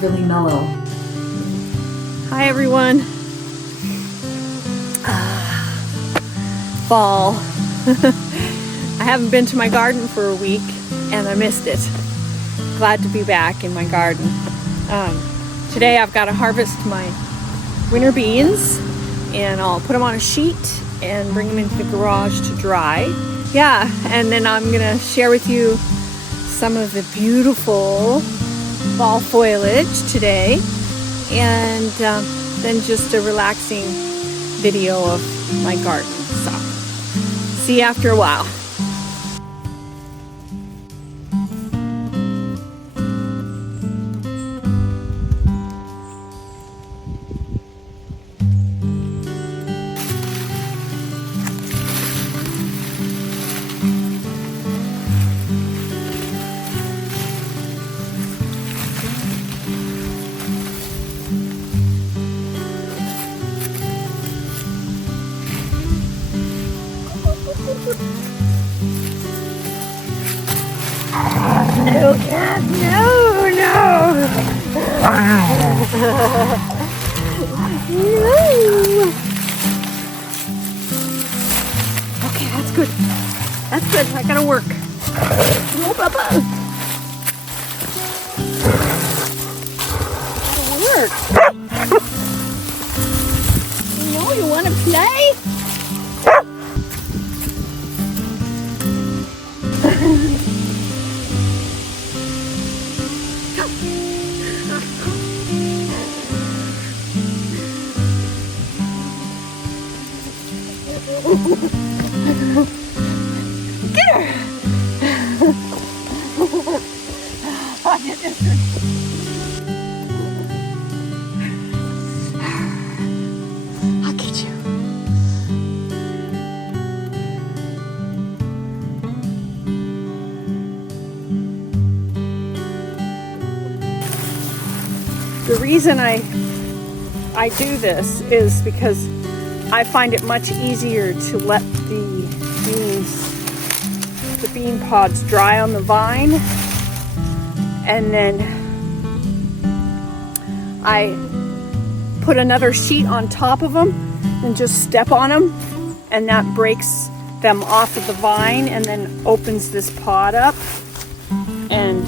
really mellow. Hi everyone. Fall. I haven't been to my garden for a week and I missed it. Glad to be back in my garden. Today I've got to harvest my winter beans and I'll put them on a sheet and bring them into the garage to dry. Yeah, and then I'm gonna share with you some of the beautiful fall foliage today, and then just a relaxing video of my garden. So, see you after a while. No, cat, no, no. No. Okay, that's good. That's good. I gotta work. No, Papa. Gotta work. No, you wanna play? Get her! I'll get this one. I'll get you. The reason I do this is because I find it much easier to let the bean pods dry on the vine, and then I put another sheet on top of them and just step on them, and that breaks them off of the vine and then opens this pod up. And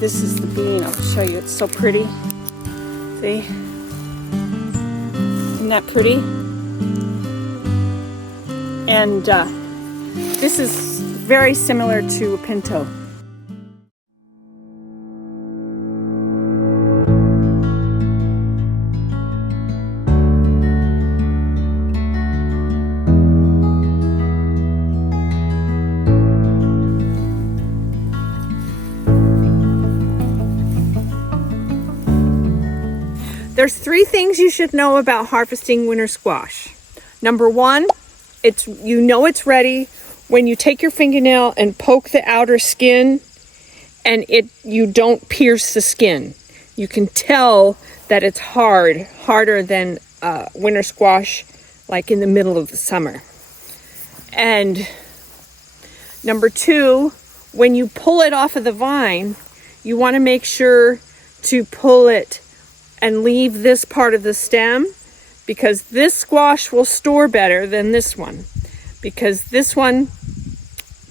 this is the bean. I'll show you. It's so pretty. See? Isn't that pretty? And this is very similar to a pinto. There's 3 things you should know about harvesting winter squash. Number 1, you know it's ready when you take your fingernail and poke the outer skin and you don't pierce the skin. You can tell that it's harder than winter squash, like in the middle of the summer. And number 2, when you pull it off of the vine, you want to make sure to pull it and leave this part of the stem, because this squash will store better than this one. Because this one,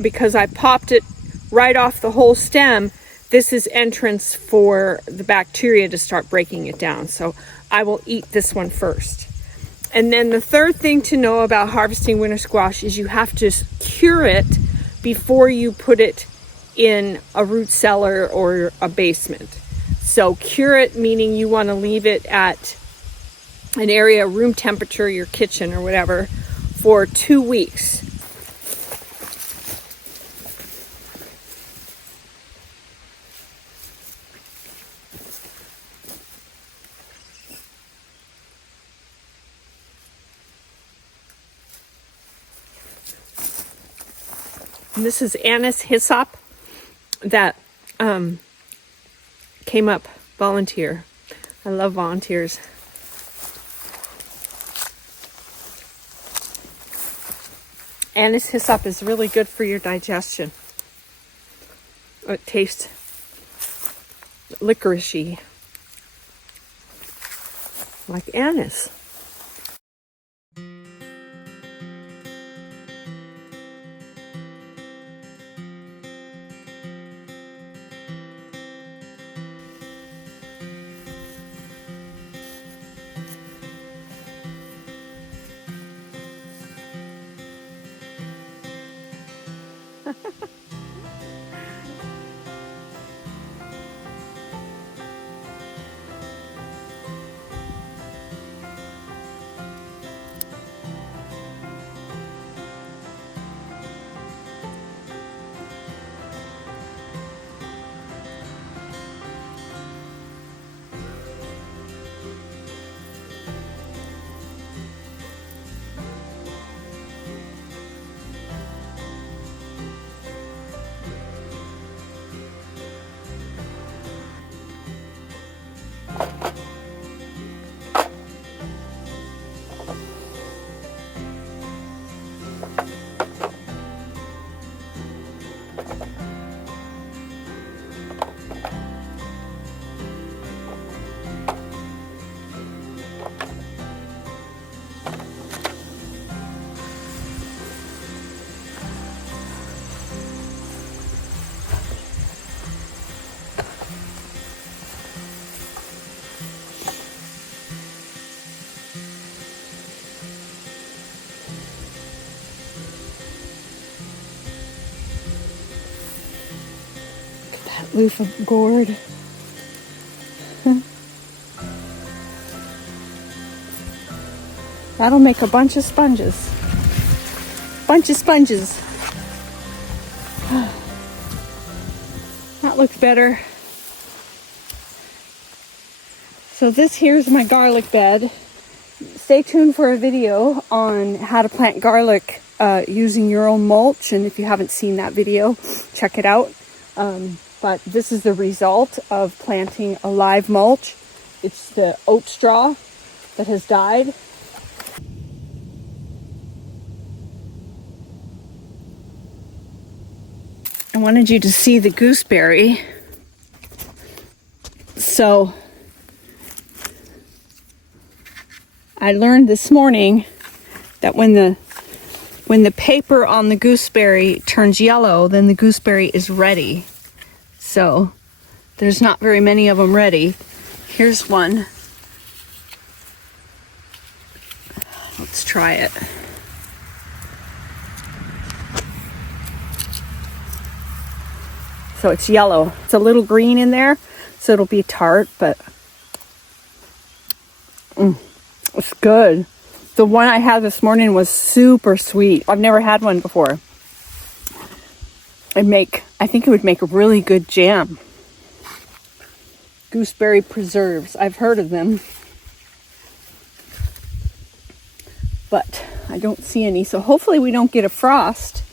because I popped it right off the whole stem, this is entrance for the bacteria to start breaking it down. So I will eat this one first. And then the third thing to know about harvesting winter squash is you have to cure it before you put it in a root cellar or a basement. So cure it, meaning you want to leave it at an area, room temperature, your kitchen or whatever, for 2 weeks. And this is anise hyssop that came up volunteer. I love volunteers. Anise hyssop is really good for your digestion. It tastes licoricey, like anise. Leaf of gourd. That'll make a bunch of sponges. Bunch of sponges. That looks better. So this here's my garlic bed. Stay tuned for a video on how to plant garlic using your own mulch. And if you haven't seen that video, check it out. But this is the result of planting a live mulch. It's the oat straw that has died. I wanted you to see the gooseberry. So I learned this morning that when the paper on the gooseberry turns yellow, then the gooseberry is ready. So there's not very many of them ready. Here's one. Let's try it. So it's yellow. It's a little green in there, so it'll be tart, but it's good. The one I had this morning was super sweet. I've never had one before. I think it would make a really good jam. Gooseberry preserves. I've heard of them, but I don't see any. So hopefully we don't get a frost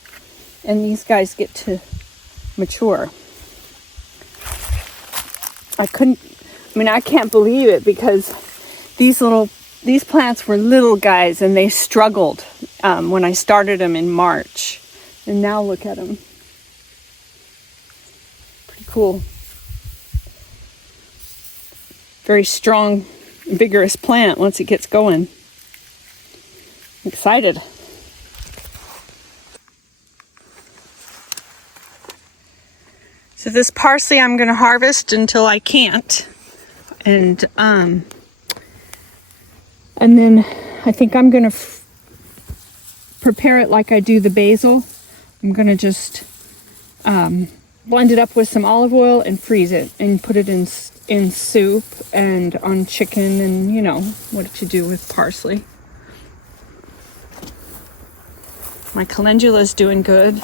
and these guys get to mature. I can't believe it, because these plants were little guys and they struggled when I started them in March. And now look at them. Pretty cool. Very strong, vigorous plant once it gets going. I'm excited. So this parsley I'm going to harvest until I can't. And then I think I'm going to prepare it like I do the basil. I'm going to just blend it up with some olive oil and freeze it and put it in soup and on chicken, and you know what you do with parsley. My calendula's doing good.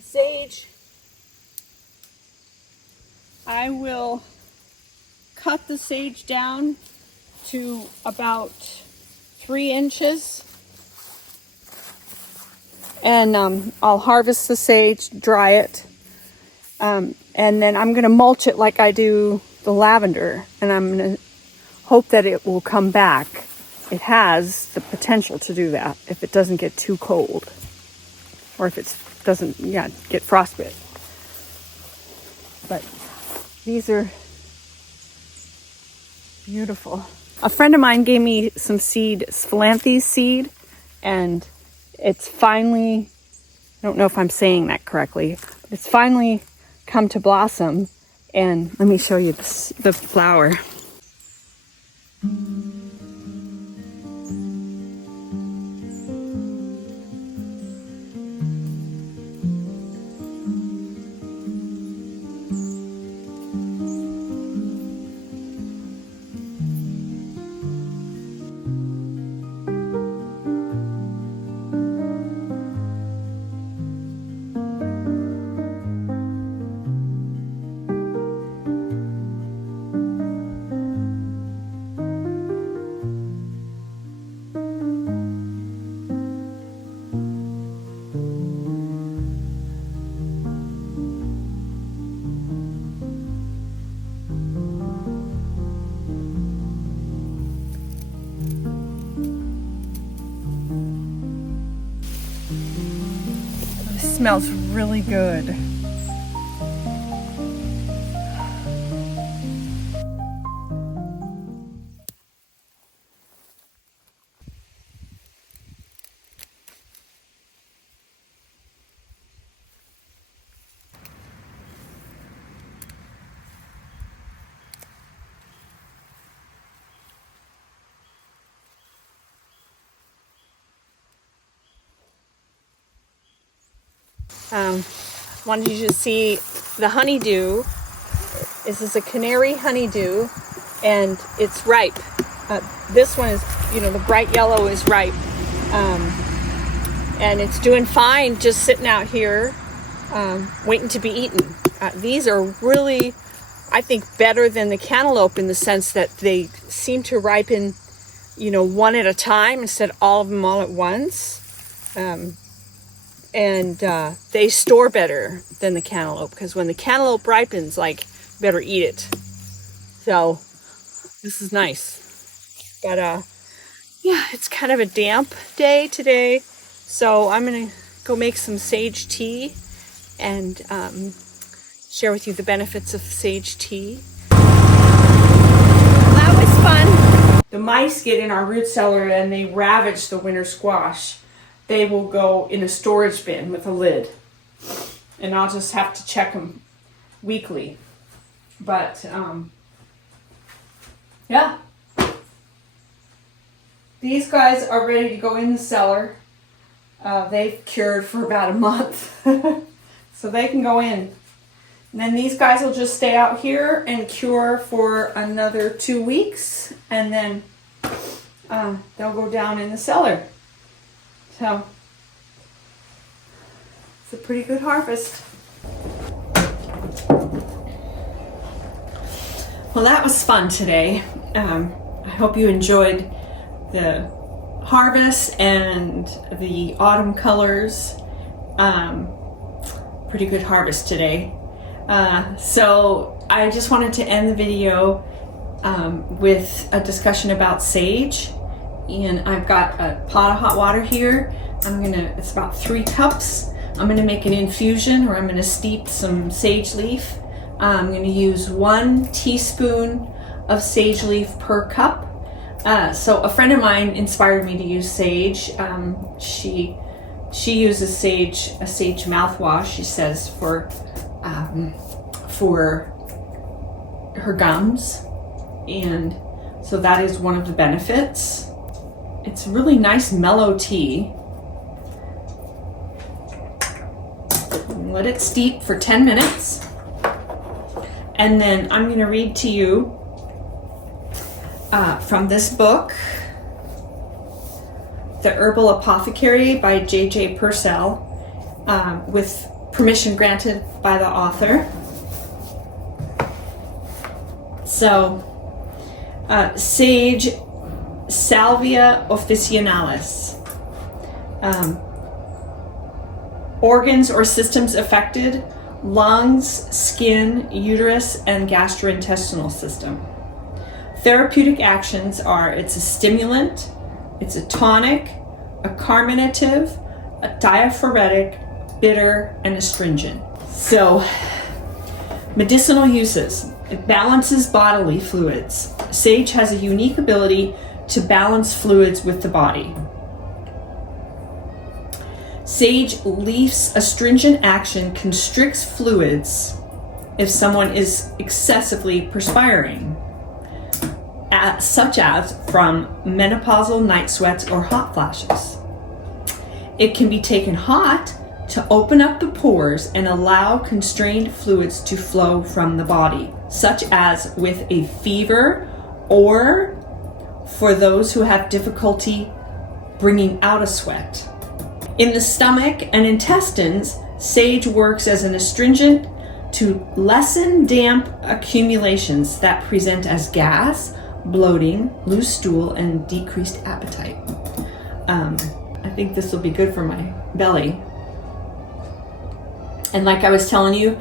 Sage. I will cut the sage down to about 3 inches. And I'll harvest the sage, dry it. And then I'm going to mulch it like I do the lavender. And I'm going to hope that it will come back. It has the potential to do that if it doesn't get too cold. Or if it doesn't get frostbite. But These are beautiful. A friend of mine gave me some seed, Sphalanthus seed, and it's finally, I don't know if I'm saying that correctly, but it's finally come to blossom. And let me show you the flower. Smells really good. Wanted you to see the honeydew. This is a canary honeydew, and it's ripe. This one is, the bright yellow is ripe, and it's doing fine just sitting out here waiting to be eaten. These are really, I think, better than the cantaloupe in the sense that they seem to ripen, one at a time instead of all of them all at once. And they store better than the cantaloupe, because when the cantaloupe ripens, better eat it. So this is nice. But yeah, it's kind of a damp day today, so I'm gonna go make some sage tea and share with you the benefits of sage tea. That was fun. The mice get in our root cellar and they ravage the winter squash. They will go in a storage bin with a lid, and I'll just have to check them weekly. But yeah, these guys are ready to go in the cellar. They've cured for about a month, so they can go in. And then these guys will just stay out here and cure for another 2 weeks, and then they'll go down in the cellar. So it's a pretty good harvest. Well, that was fun today. I hope you enjoyed the harvest and the autumn colors. Pretty good harvest today. So I just wanted to end the video with a discussion about sage. And I've got a pot of hot water here. It's about 3 cups. I'm gonna make an infusion, or I'm gonna steep some sage leaf. I'm gonna use 1 teaspoon of sage leaf per cup. So a friend of mine inspired me to use sage. She uses sage, a sage mouthwash, she says, for her gums. And so that is one of the benefits. It's really nice mellow tea. Let it steep for 10 minutes. And then I'm going to read to you from this book, The Herbal Apothecary by J.J. Purcell, with permission granted by the author. So, sage, Salvia officinalis. Organs or systems affected: lungs, skin, uterus, and gastrointestinal system. Therapeutic actions are: it's a stimulant, it's a tonic, a carminative, a diaphoretic, bitter, and astringent. So, medicinal uses. It balances bodily fluids. Sage has a unique ability to balance fluids with the body. Sage leaf's astringent action constricts fluids if someone is excessively perspiring, such as from menopausal night sweats or hot flashes. It can be taken hot to open up the pores and allow constrained fluids to flow from the body, such as with a fever or for those who have difficulty bringing out a sweat. In the stomach and intestines, sage works as an astringent to lessen damp accumulations that present as gas, bloating, loose stool, and decreased appetite. I think this will be good for my belly. And like I was telling you,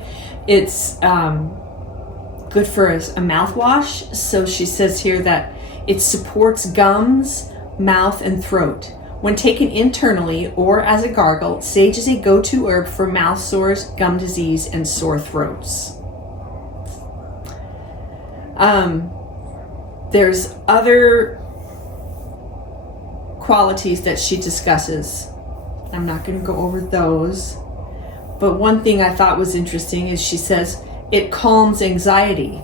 it's good for a mouthwash. So she says here that it supports gums, mouth, and throat. When taken internally or as a gargle, sage is a go-to herb for mouth sores, gum disease, and sore throats. There's other qualities that she discusses. I'm not going to go over those. But one thing I thought was interesting is she says it calms anxiety.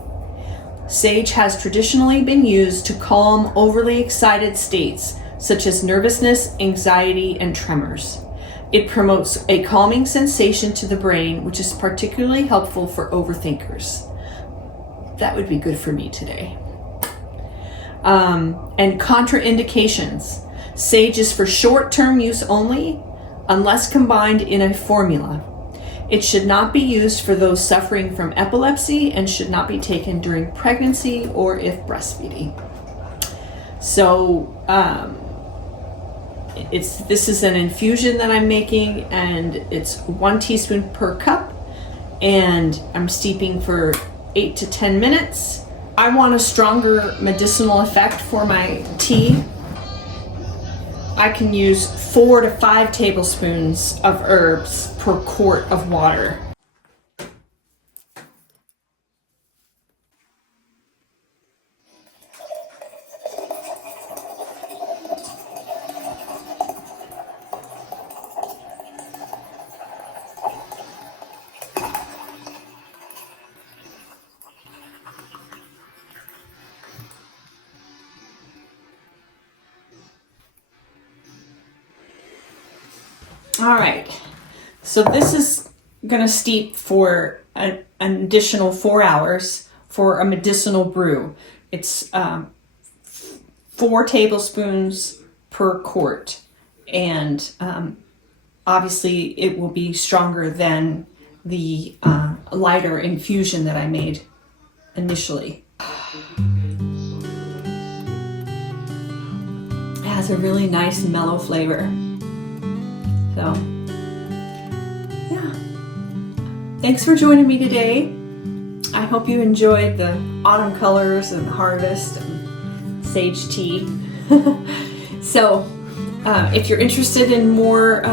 Sage has traditionally been used to calm overly excited states such as nervousness, anxiety, and tremors. It promotes a calming sensation to the brain, which is particularly helpful for overthinkers. That would be good for me today. And contraindications. Sage is for short-term use only, unless combined in a formula. It should not be used for those suffering from epilepsy and should not be taken during pregnancy or if breastfeeding. So this is an infusion that I'm making, and it's 1 teaspoon per cup, and I'm steeping for 8 to 10 minutes. I want a stronger medicinal effect for my tea. I can use 4 to 5 tablespoons of herbs per quart of water. All right, so this is gonna steep for an additional 4 hours for a medicinal brew. It's 4 tablespoons per quart, and obviously it will be stronger than the lighter infusion that I made initially. It has a really nice mellow flavor. So, yeah. Thanks for joining me today. I hope you enjoyed the autumn colors and the harvest and sage tea. So, if you're interested in more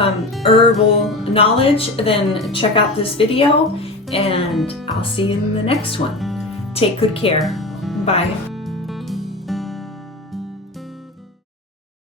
herbal knowledge, then check out this video, and I'll see you in the next one. Take good care. Bye.